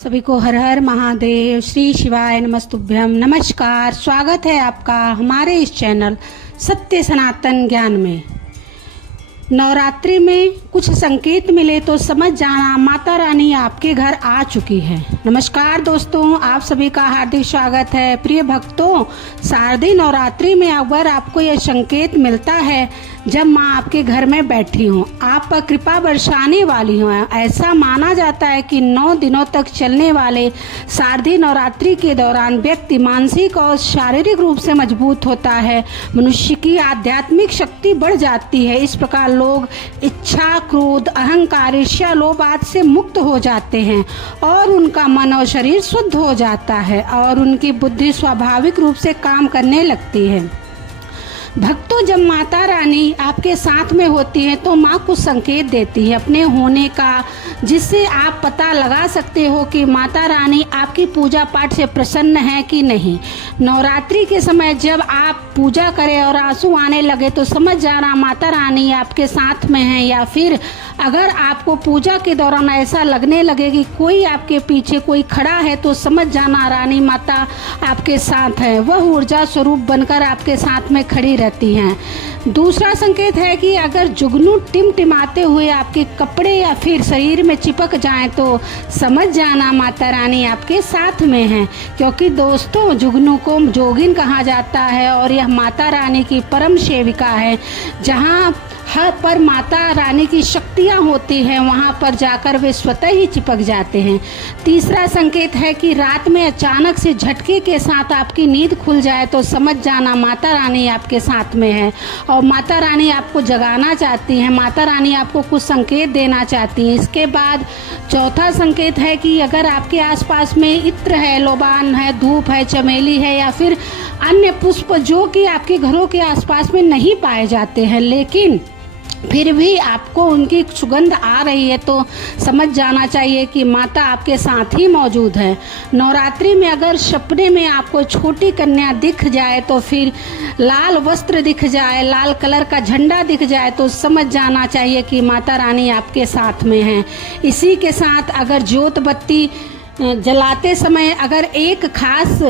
सभी को हर हर महादेव, श्री शिवाय नमस्तुभ्यम। नमस्कार, स्वागत है आपका हमारे इस चैनल सत्य सनातन ज्ञान में। नवरात्रि में कुछ संकेत मिले तो समझ जाना माता रानी आपके घर आ चुकी है। नमस्कार दोस्तों, आप सभी का हार्दिक स्वागत है। प्रिय भक्तों, शारदीय नवरात्रि में अगर आपको यह संकेत मिलता है जब माँ आपके घर में बैठी हो, आप पर कृपा बरसाने वाली हो, ऐसा माना जाता है कि 9 दिनों तक चलने वाले शारदीय नवरात्रि के दौरान व्यक्ति मानसिक और शारीरिक रूप से मजबूत होता है। मनुष्य की आध्यात्मिक शक्ति बढ़ जाती है। इस प्रकार लोग इच्छा, क्रोध, अहंकार, ईर्ष्या, लोभ आदि से मुक्त हो जाते हैं और उनका मन और शरीर शुद्ध हो जाता है और उनकी बुद्धि स्वाभाविक रूप से काम करने लगती है। भक्तों, जब माता रानी आपके साथ में होती है तो माँ कुछ संकेत देती है अपने होने का, जिससे आप पता लगा सकते हो कि माता रानी आपकी पूजा पाठ से प्रसन्न है कि नहीं। नवरात्रि के समय जब आप पूजा करें और आंसू आने लगे तो समझ जाना माता रानी आपके साथ में है, या फिर अगर आपको पूजा के दौरान ऐसा लगने लगे कि कोई आपके पीछे कोई खड़ा है तो समझ जाना रानी माता आपके साथ है। वह ऊर्जा स्वरूप बनकर आपके साथ में खड़ी रहती हैं। दूसरा संकेत है कि अगर जुगनू टिमटिमाते हुए आपके कपड़े या फिर शरीर में चिपक जाएं तो समझ जाना माता रानी आपके साथ में है, क्योंकि दोस्तों जुगनू को जोगिन कहा जाता है और यह माता रानी की परम सेविका है। जहां हर पर माता रानी की शक्तियाँ होती हैं वहाँ पर जाकर वे स्वतः ही चिपक जाते हैं। तीसरा संकेत है कि रात में अचानक से झटके के साथ आपकी नींद खुल जाए तो समझ जाना माता रानी आपके साथ में है और माता रानी आपको जगाना चाहती हैं। माता रानी आपको कुछ संकेत देना चाहती हैं। इसके बाद चौथा संकेत है कि अगर आपके आसपास में इत्र है, लोबान है, धूप है, चमेली है या फिर अन्य पुष्प जो कि आपके घरों के आसपास में नहीं पाए जाते हैं, लेकिन फिर भी आपको उनकी सुगंध आ रही है तो समझ जाना चाहिए कि माता आपके साथ ही मौजूद है। नवरात्रि में अगर सपने में आपको छोटी कन्या दिख जाए तो फिर लाल वस्त्र दिख जाए, लाल कलर का झंडा दिख जाए तो समझ जाना चाहिए कि माता रानी आपके साथ में है। इसी के साथ अगर ज्योत बत्ती जलाते समय अगर एक खास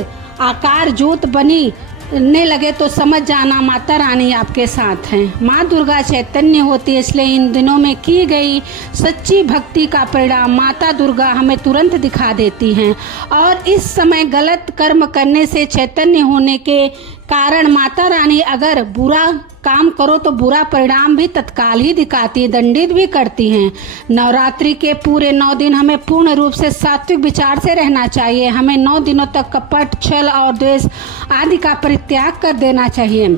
आकार ज्योत बनने लगे तो समझ जाना माता रानी आपके साथ हैं। माँ दुर्गा चैतन्य होती है, इसलिए इन दिनों में की गई सच्ची भक्ति का परिणाम माता दुर्गा हमें तुरंत दिखा देती हैं और इस समय गलत कर्म करने से चैतन्य होने के कारण माता रानी अगर बुरा काम करो तो बुरा परिणाम भी तत्काल ही दिखाती है, दंडित भी करती हैं। नवरात्रि के पूरे 9 दिन हमें पूर्ण रूप से सात्विक विचार से रहना चाहिए। हमें 9 दिनों तक कपट, छल और द्वेष आदि का परित्याग कर देना चाहिए।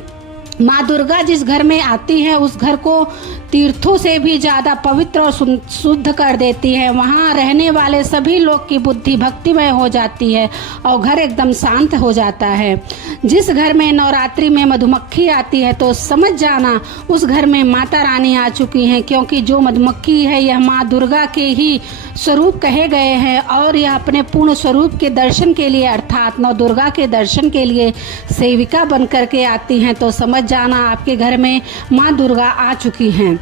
माँ दुर्गा जिस घर में आती है उस घर को तीर्थों से भी ज़्यादा पवित्र और शुद्ध कर देती है। वहाँ रहने वाले सभी लोग की बुद्धि भक्तिमय हो जाती है और घर एकदम शांत हो जाता है। जिस घर में नवरात्रि में मधुमक्खी आती है तो समझ जाना उस घर में माता रानी आ चुकी हैं, क्योंकि जो मधुमक्खी है यह माँ दुर्गा के ही स्वरूप कहे गए हैं और यह अपने पूर्ण स्वरूप के दर्शन के लिए अर्थात नौ दुर्गा के दर्शन के लिए सेविका बन करके आती हैं। तो समझ जाना आपके घर में माँ दुर्गा आ चुकी हैं।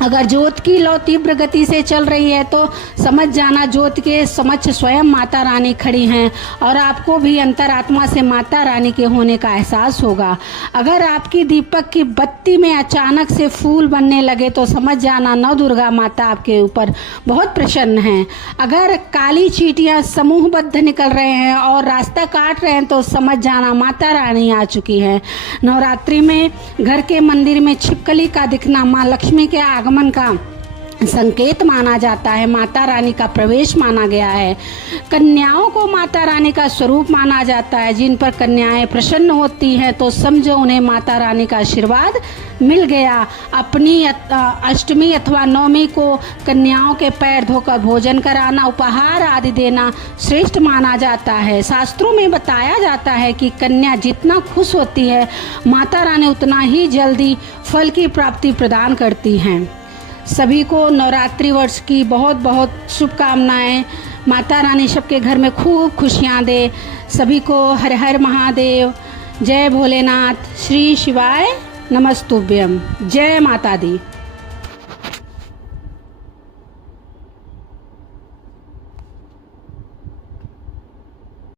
अगर ज्योत की लौ तीव्र गति से चल रही है तो समझ जाना ज्योत के समक्ष स्वयं माता रानी खड़ी हैं और आपको भी अंतरात्मा से माता रानी के होने का एहसास होगा। अगर आपकी दीपक की बत्ती में अचानक से फूल बनने लगे तो समझ जाना नौ दुर्गा माता आपके ऊपर बहुत प्रसन्न हैं। अगर काली चींटियां समूहबद्ध निकल रहे हैं और रास्ता काट रहे हैं तो समझ जाना माता रानी आ चुकी है। नवरात्रि में घर के मंदिर में छिपकली का दिखना माँ लक्ष्मी के आगमन का संकेत माना जाता है, माता रानी का प्रवेश माना गया है। कन्याओं को माता रानी का स्वरूप माना जाता है। जिन पर कन्याएं प्रसन्न होती हैं तो समझो उन्हें माता रानी का आशीर्वाद मिल गया। अपनी अष्टमी अथवा नवमी को कन्याओं के पैर धोकर भोजन कराना, उपहार आदि देना श्रेष्ठ माना जाता है। शास्त्रों में बताया जाता है कि कन्या जितना खुश होती है माता रानी उतना ही जल्दी फल की प्राप्ति प्रदान करती हैं। सभी को नवरात्रि वर्ष की बहुत बहुत शुभकामनाएं। माता रानी सबके घर में खूब खुशियां दे। सभी को हर हर महादेव, जय भोलेनाथ, श्री शिवाय नमस्तुभ्यम, जय माता दी।